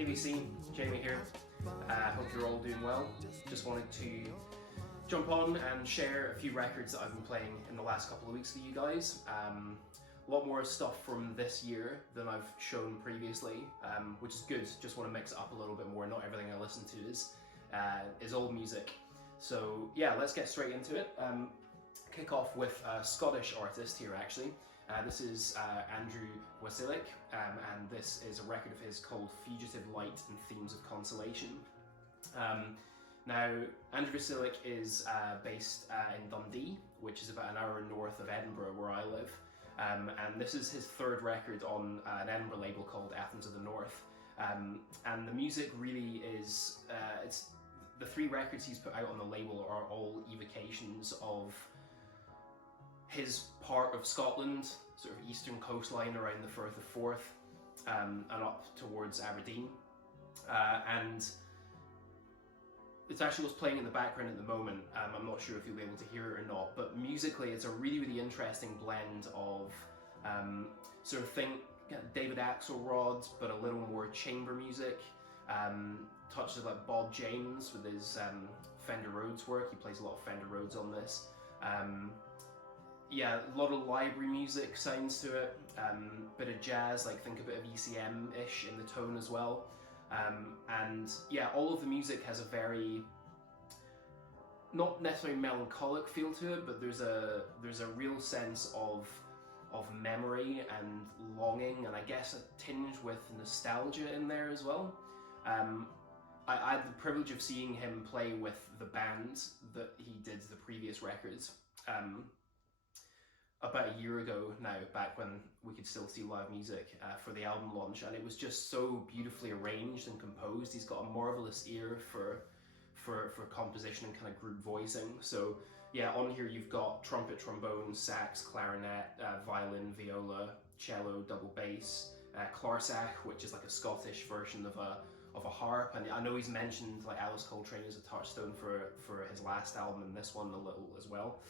ABC, Jamie here. Hope you're all doing well. Just wanted to jump on and share a few records that I've been playing in the last couple of weeks with you guys. A lot more stuff from this year than I've shown previously, which is good. Just want to mix it up a little bit more. Not everything I listen to is old music. So yeah, let's get straight into it. Kick off with a Scottish artist here actually. This is Andrew Wasylyk, and this is a record of his called Fugitive Light and Themes of Consolation. Now, Andrew Wasylyk is based in Dundee, which is about an hour north of Edinburgh where I live. And this is his third record on an Edinburgh label called Athens of the North. And the music really is, it's the three records he's put out on the label are all evocations of his part of Scotland, sort of eastern coastline around the Firth of Forth, and up towards Aberdeen. And it's actually what's playing in the background at the moment. I'm not sure if you'll be able to hear it or not, but musically it's a really, really interesting blend of sort of think David Axelrod, but a little more chamber music. Touches of like Bob James with his Fender Rhodes work. He plays a lot of Fender Rhodes on this. Yeah, a lot of library music sounds to it, bit of jazz, like think a bit of ECM-ish in the tone as well. And yeah, all of the music has a very, not necessarily melancholic feel to it, but there's a real sense of memory and longing, and I guess a tinge with nostalgia in there as well. I had the privilege of seeing him play with the band that he did the previous records. About a year ago now, back when we could still see live music for the album launch, and it was just so beautifully arranged and composed. He's got a marvelous ear for composition and kind of group voicing. So yeah, on here you've got trumpet, trombone, sax, clarinet, violin, viola, cello, double bass, clarsach, which is like a Scottish version of a harp, and I know he's mentioned like Alice Coltrane as a touchstone for his last album and this one a little as well.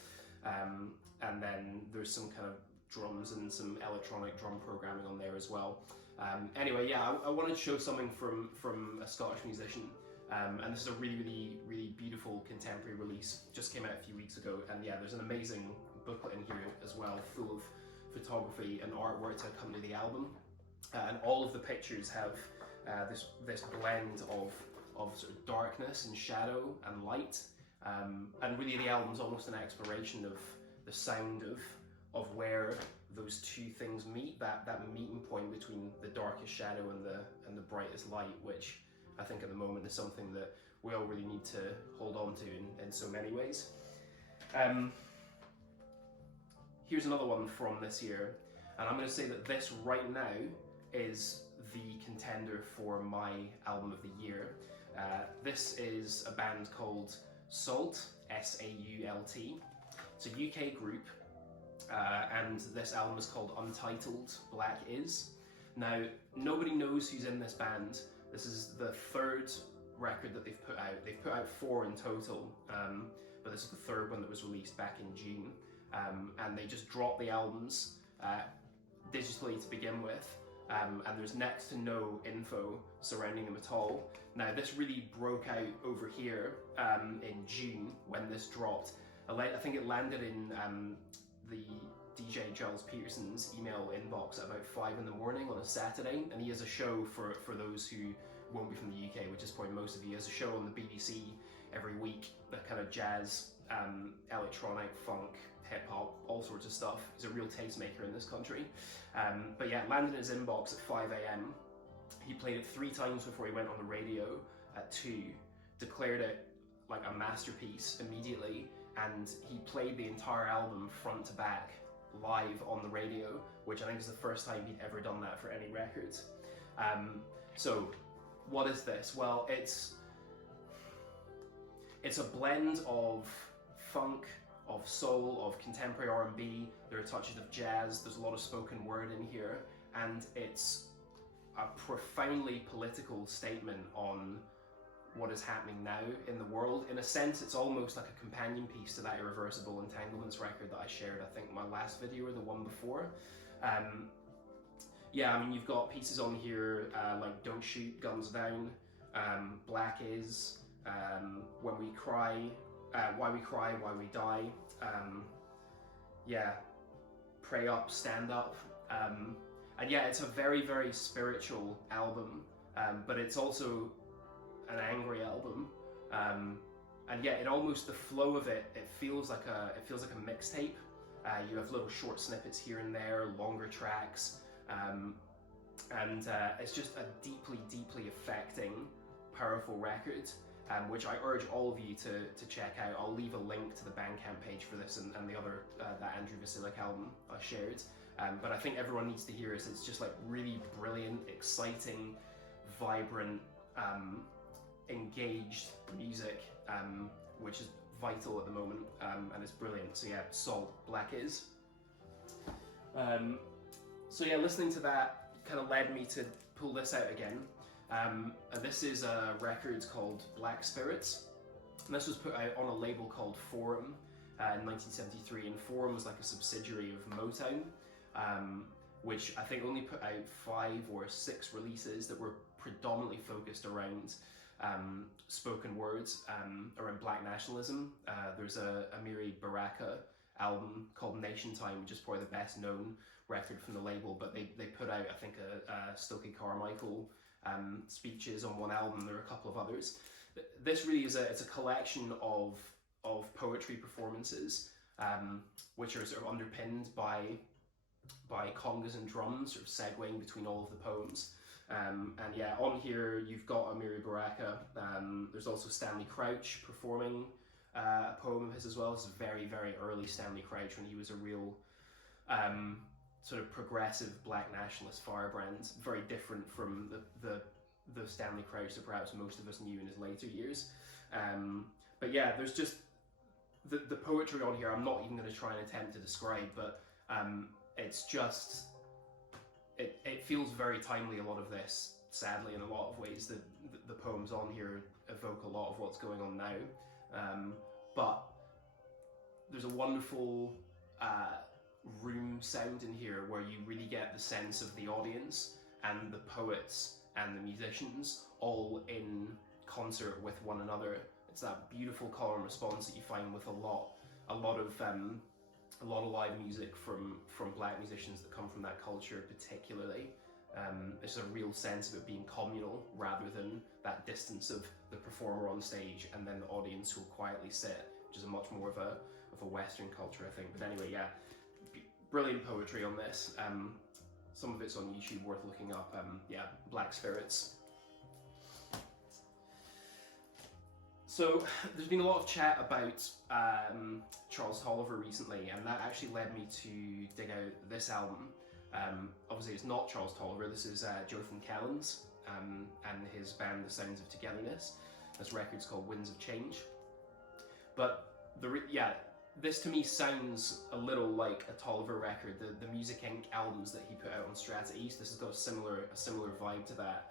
And then there's some kind of drums and some electronic drum programming on there as well. Anyway, yeah, I wanted to show something from a Scottish musician, and this is a really, really, really beautiful contemporary release. Just came out a few weeks ago, and yeah, there's an amazing booklet in here as well, full of photography and artwork to accompany the album. And all of the pictures have this blend of sort of darkness and shadow and light. And really the album's almost an exploration of the sound of where those two things meet, that meeting point between the darkest shadow and the brightest light, which I think at the moment is something that we all really need to hold on to in so many ways. Here's another one from this year, and I'm going to say that this right now is the contender for my album of the year. This is a band called Sault, S-A-U-L-T. It's a UK group, and this album is called Untitled Black Is. Now, nobody knows who's in this band. This is the third record that they've put out. They've put out 4 in total, but this is the third one that was released back in June. And they just dropped the albums digitally to begin with. And there's next to no info surrounding them at all. Now this really broke out over here in June when this dropped. I think it landed in the DJ Giles Peterson's email inbox at about 5 in the morning on a Saturday, and he has a show for those who won't be from the UK, which is probably most of you. He has a show on the BBC every week, that kind of jazz, electronic, funk, hip hop, all sorts of stuff. He's a real tastemaker in this country. But yeah, it landed in his inbox at 5 AM. He played it 3 times before he went on the radio at 2, declared it like a masterpiece immediately, and he played the entire album front to back live on the radio, which I think is the first time he'd ever done that for any records. So what is this? Well, it's a blend of funk, of soul, of contemporary R&B. There are touches of jazz, there's a lot of spoken word in here, and it's a profoundly political statement on what is happening now in the world. In a sense, it's almost like a companion piece to that Irreversible Entanglements record that I shared, I think my last video or the one before. yeah, I mean, you've got pieces on here like Don't Shoot, Guns Down, Black Is, When We Cry, Why We Cry, Why We Die, yeah, Pray Up, Stand Up, and yeah, it's a very, very spiritual album, but it's also an angry album, and yeah, it almost, the flow of it, it feels like a mixtape. You have little short snippets here and there, longer tracks, and it's just a deeply, deeply affecting, powerful record, which I urge all of you to check out. I'll leave a link to the Bandcamp page for this and the other, that Andrew Wasylyk album I shared. But I think everyone needs to hear it. It's just like really brilliant, exciting, vibrant, engaged music, which is vital at the moment, and it's brilliant. So yeah, Sault, Black Is. So yeah, listening to that kind of led me to pull this out again. This is a record called Black Spirits, and this was put out on a label called Forum in 1973, and Forum was like a subsidiary of Motown, which I think only put out 5 or 6 releases that were predominantly focused around spoken words, around black nationalism. There's a Amiri Baraka album called Nation Time, which is probably the best known record from the label, but they put out, I think, a Stokely Carmichael speeches on one album. There are a couple of others. This really is it's a collection of poetry performances, which are sort of underpinned by congas and drums, sort of segueing between all of the poems. And yeah, on here you've got Amiri Baraka. There's also Stanley Crouch performing a poem of his as well. It's very, very early Stanley Crouch, when he was a real sort of progressive black nationalist firebrand, very different from the Stanley Crouch that perhaps most of us knew in his later years. But yeah, there's just the poetry on here. I'm not even going to try and attempt to describe, but it's just, it feels very timely, a lot of this, sadly, in a lot of ways. The poems on here evoke a lot of what's going on now, but there's a wonderful room sound in here where you really get the sense of the audience and the poets and the musicians all in concert with one another. It's that beautiful call and response that you find with a lot of live music from black musicians that come from that culture particularly. There's a real sense of it being communal rather than that distance of the performer on stage and then the audience who will quietly sit, which is a much more of a Western culture, I think. But anyway, yeah, brilliant poetry on this. Some of it's on YouTube, worth looking up. Yeah, Black Spirits. So there's been a lot of chat about Charles Tolliver recently, and that actually led me to dig out this album. Obviously it's not Charles Tolliver, this is Jothan Callins and his band The Sounds of Togetherness. This record's called Winds of Change. But this to me sounds a little like a Tolliver record, the Music Inc. albums that he put out on Strata East. This has got a similar vibe to that.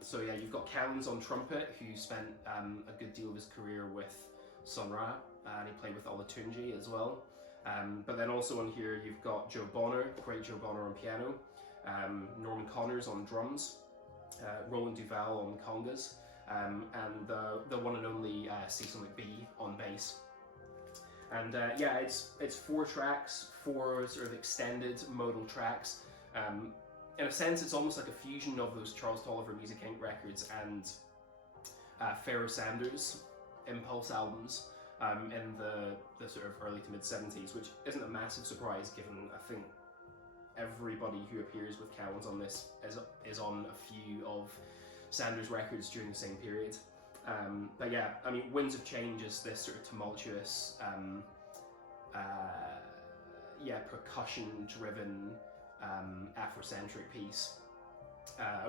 So yeah, you've got Callins on trumpet, who spent a good deal of his career with Sun Ra, and he played with Olatunji as well. But then also on here you've got Joe Bonner, great Joe Bonner on piano, Norman Connors on drums, Roland Duval on congas, and the one and only Cecil McBee on bass. And yeah, it's 4 tracks, 4 sort of extended modal tracks. In a sense, it's almost like a fusion of those Charles Tolliver Music Inc. records and Pharoah Sanders Impulse albums in the sort of early to mid 70s, which isn't a massive surprise given I think everybody who appears with Callins on this is on a few of Sanders records during the same period. But yeah, I mean, Winds of Change is this sort of tumultuous, percussion-driven, Afrocentric piece,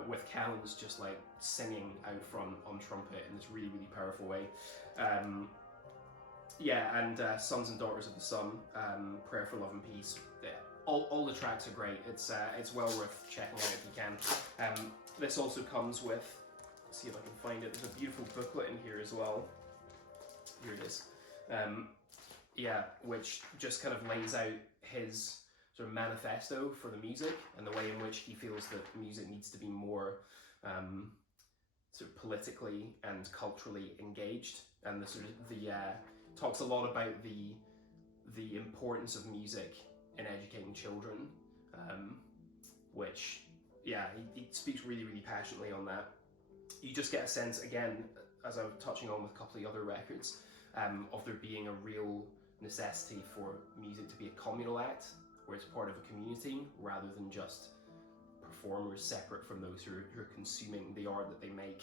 with Callins just like singing out front on trumpet in this really, really powerful way. Sons and Daughters of the Sun, Prayer for Love and Peace. All the tracks are great. It's well worth checking out if you can. This also comes with, let's see if I can find it, there's a beautiful booklet in here as well. Here it is. Which just kind of lays out his sort of manifesto for the music and the way in which he feels that music needs to be more sort of politically and culturally engaged, and the sort of talks a lot about the importance of music in educating children, which he speaks really, really passionately on that. You just get a sense, again, as I was touching on with a couple of other records, of there being a real necessity for music to be a communal act, where it's part of a community rather than just performers separate from those who are consuming the art that they make.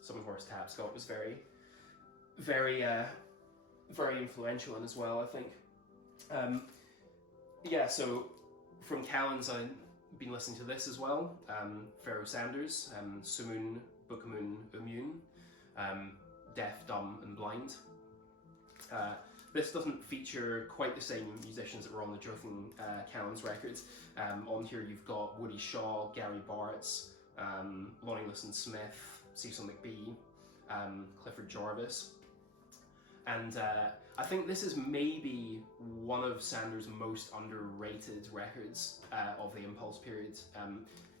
Some of Horace Tapscott was very, very, very influential in as well, I think. So from Callins, I've been listening to this as well. Pharoah Sanders, Sumun Bukamun Umun, Deaf, Dumb and Blind. This doesn't feature quite the same musicians that were on the Jothan Callins records. On here you've got Woody Shaw, Gary Bartz, Lonnie Liston-Smith, Cecil McBee, Clifford Jarvis. And I think this is maybe one of Sanders' most underrated records of the Impulse period.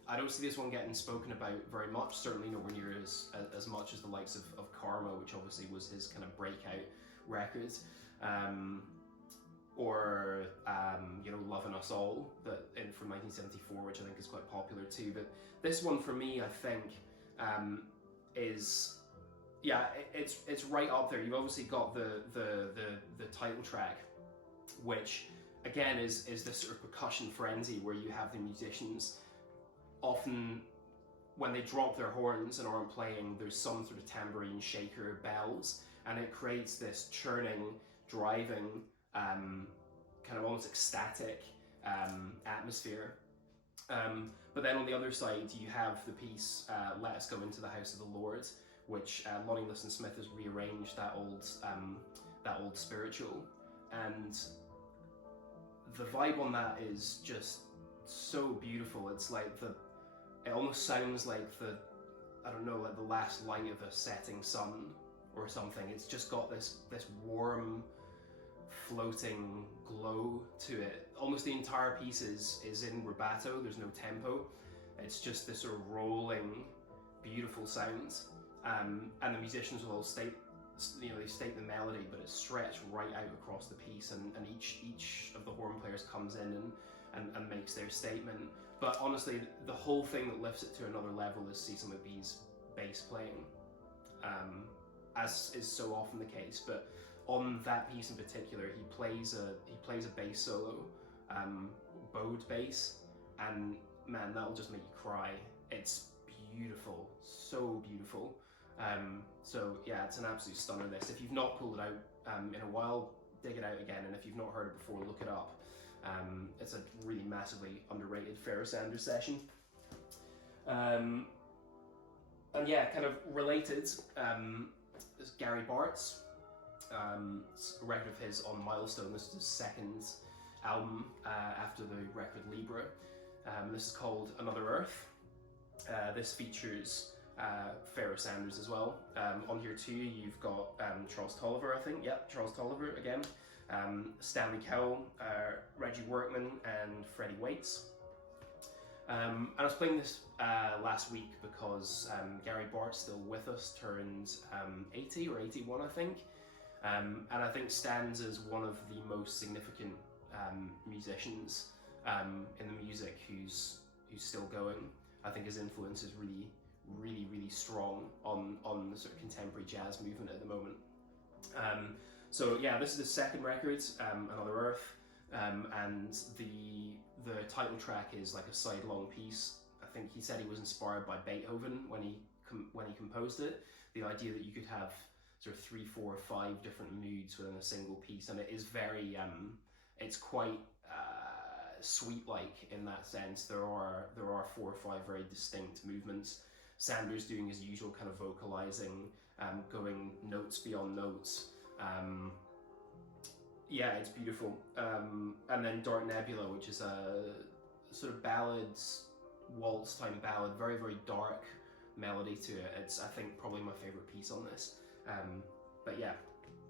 I don't see this one getting spoken about very much, certainly nowhere near as much as the likes of Karma, which obviously was his kind of breakout record, or Lovin' Us All from 1974, which I think is quite popular too. But this one for me, I think, is it's right up there. You've obviously got the title track, which again is this sort of percussion frenzy where you have the musicians often, when they drop their horns and aren't playing, there's some sort of tambourine shaker bells, and it creates this churning, driving, kind of almost ecstatic atmosphere. But then on the other side, you have the piece "Let Us Go Into the House of the Lord," which Lonnie Liston-Smith has rearranged that old spiritual, and the vibe on that is just so beautiful. It's like it almost sounds like like the last light of a setting sun or something. It's just got this warm, floating glow to it. Almost the entire piece is in rubato. There's no tempo. It's just this sort of rolling, beautiful sounds. And the musicians will all state the melody, but it's stretched right out across the piece, and each of the horn players comes in and makes their statement. But honestly, the whole thing that lifts it to another level is Cecil McBee's bass playing, as is so often the case. But on that piece in particular, he plays a bass solo, bowed bass, and man, that'll just make you cry. It's beautiful, so beautiful. It's an absolute stunner, this. If you've not pulled it out in a while, dig it out again, and if you've not heard it before, look it up. It's a really massively underrated Pharoah Sanders session. And kind of related is Gary Bartz. It's a record of his on Milestone. This is his second album after the record Libra. This is called Another Earth. This features Pharoah Sanders as well. On here too, you've got Charles Tolliver, I think. Yep, Charles Tolliver again. Stanley Cowell, Reggie Workman, and Freddie Waits. And I was playing this last week because Gary Bartz, still with us, turned 80 or 81, I think. And I think stands as one of the most significant musicians in the music who's still going. I think his influence is really, really, really strong on the sort of contemporary jazz movement at the moment. This is his second record, Another Earth, and the title track is like a side-long piece. I think he said he was inspired by Beethoven when he composed it. The idea that you could have sort of 3, 4, 5 different moods within a single piece, and it is very, it's quite suite-like in that sense. There are 4 or 5 very distinct movements. Sanders doing his usual kind of vocalizing, going notes beyond notes. It's beautiful. And then Dark Nebula, which is a sort of waltz time ballad, very, very dark melody to it. It's, I think, probably my favorite piece on this.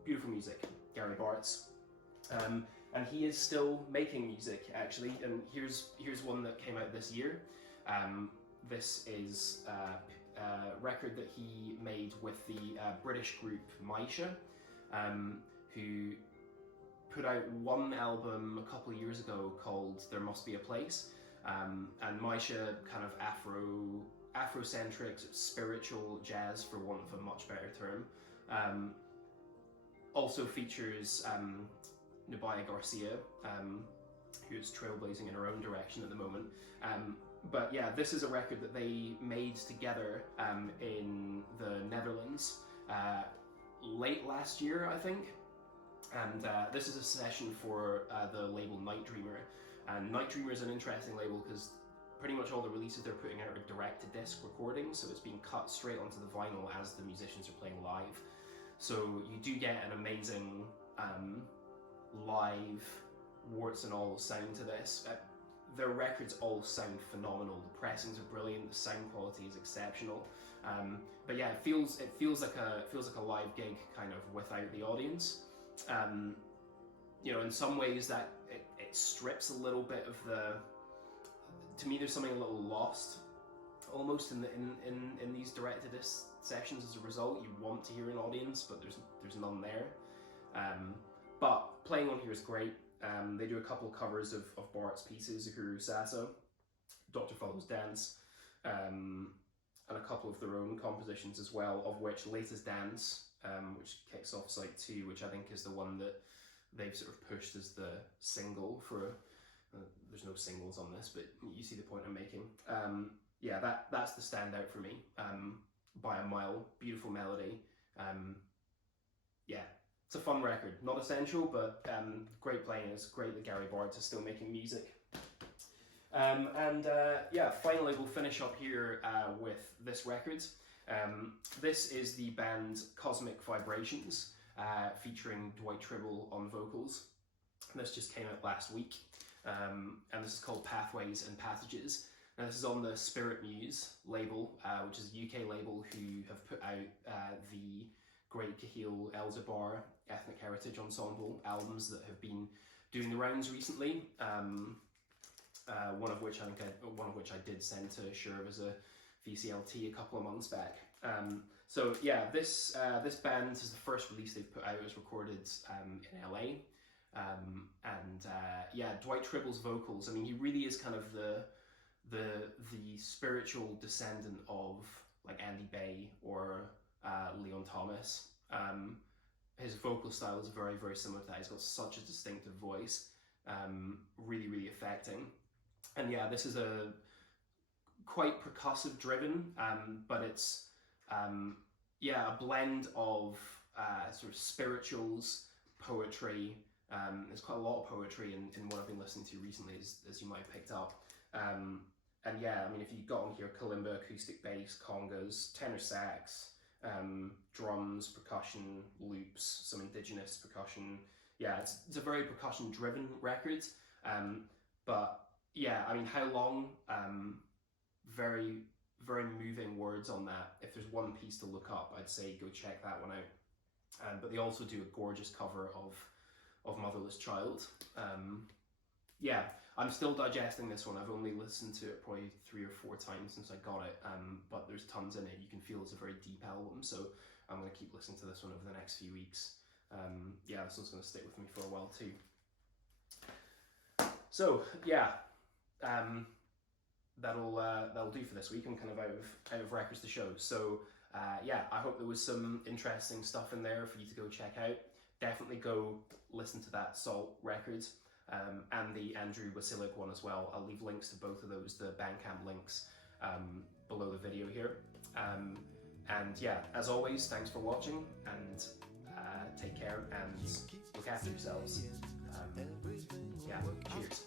Beautiful music, Gary Bartz. and he is still making music actually. And here's one that came out this year. This is a record that he made with the British group Maisha, who put out one album a couple of years ago called There Must Be a Place, and Maisha, kind of Afrocentric, spiritual jazz, for want of a much better term. Also features Nubia Garcia, who's trailblazing in her own direction at the moment. But yeah, this is a record that they made together in the Netherlands late last year, I think. And this is a session for the label Night Dreamer. And Night Dreamer is an interesting label because pretty much all the releases they're putting out are direct-to-disc recordings, so it's being cut straight onto the vinyl as the musicians are playing live. So you do get an amazing live, warts and all, sound to this. Their records all sound phenomenal. The pressings are brilliant. The sound quality is exceptional. But yeah, it feels like a live gig kind of without the audience. You know, in some ways that it strips a little bit of the. To me, there's something a little lost, almost in these direct-to-disc sessions. As a result, you want to hear an audience, but there's none there. But playing on here is great. They do a couple of covers of Bartz pieces, Uhuru Sasa, Dr. Follows Dance, and a couple of their own compositions as well, of which Latest Dance, which kicks off Site 2, which I think is the one that they've sort of pushed as the single for. There's no singles on this, but you see the point I'm making. Yeah, that's the standout for me, by a mile. Beautiful melody. Yeah, it's a fun record. Not essential, but great playing. It's great that Gary Bartz is still making music. Yeah, finally we'll finish up here with this record. This is the band Cosmic Vibrations, featuring Dwight Trible on vocals. This just came out last week. And this is called Pathways and Passages. Now this is on the Spirit Muse label, which is a UK label who have put out the great Cahill Elzabar Ethnic Heritage Ensemble albums that have been doing the rounds recently. One of which I did send to Sherv as a VCLT a couple of months back. So yeah, this band is the first release they've put out. It was recorded in LA. Yeah, Dwight Trible's vocals, I mean, he really is kind of the spiritual descendant of like Andy Bay or Leon Thomas. His vocal style is very, very similar to that. He's got such a distinctive voice, really, really affecting. And yeah, this is a quite percussive driven, but it's yeah, a blend of sort of spirituals, poetry. There's quite a lot of poetry in what I've been listening to recently, as you might have picked up. And yeah, I mean, if you got on here, kalimba, acoustic bass, congas, tenor sax, drums, percussion, loops, some indigenous percussion. Yeah, it's a very percussion-driven record. But yeah, I mean, how long? Very, very moving words on that. If there's one piece to look up, I'd say go check that one out. But they also do a gorgeous cover of Motherless Child. Yeah, I'm still digesting this one. I've only listened to it probably 3 or 4 times since I got it, but there's tons in it. You can feel it's a very deep album, so I'm going to keep listening to this one over the next few weeks. Yeah, this one's going to stick with me for a while too. So yeah, that'll do for this week. I'm kind of out of records to show. So yeah, I hope there was some interesting stuff in there for you to go check out. Definitely go listen to that Sault record, and the Andrew Wasylyk one as well. I'll leave links to both of those, the Bandcamp links, below the video here. And yeah, as always, thanks for watching, and take care and look after yourselves. Yeah, cheers.